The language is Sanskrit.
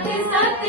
ਸਤ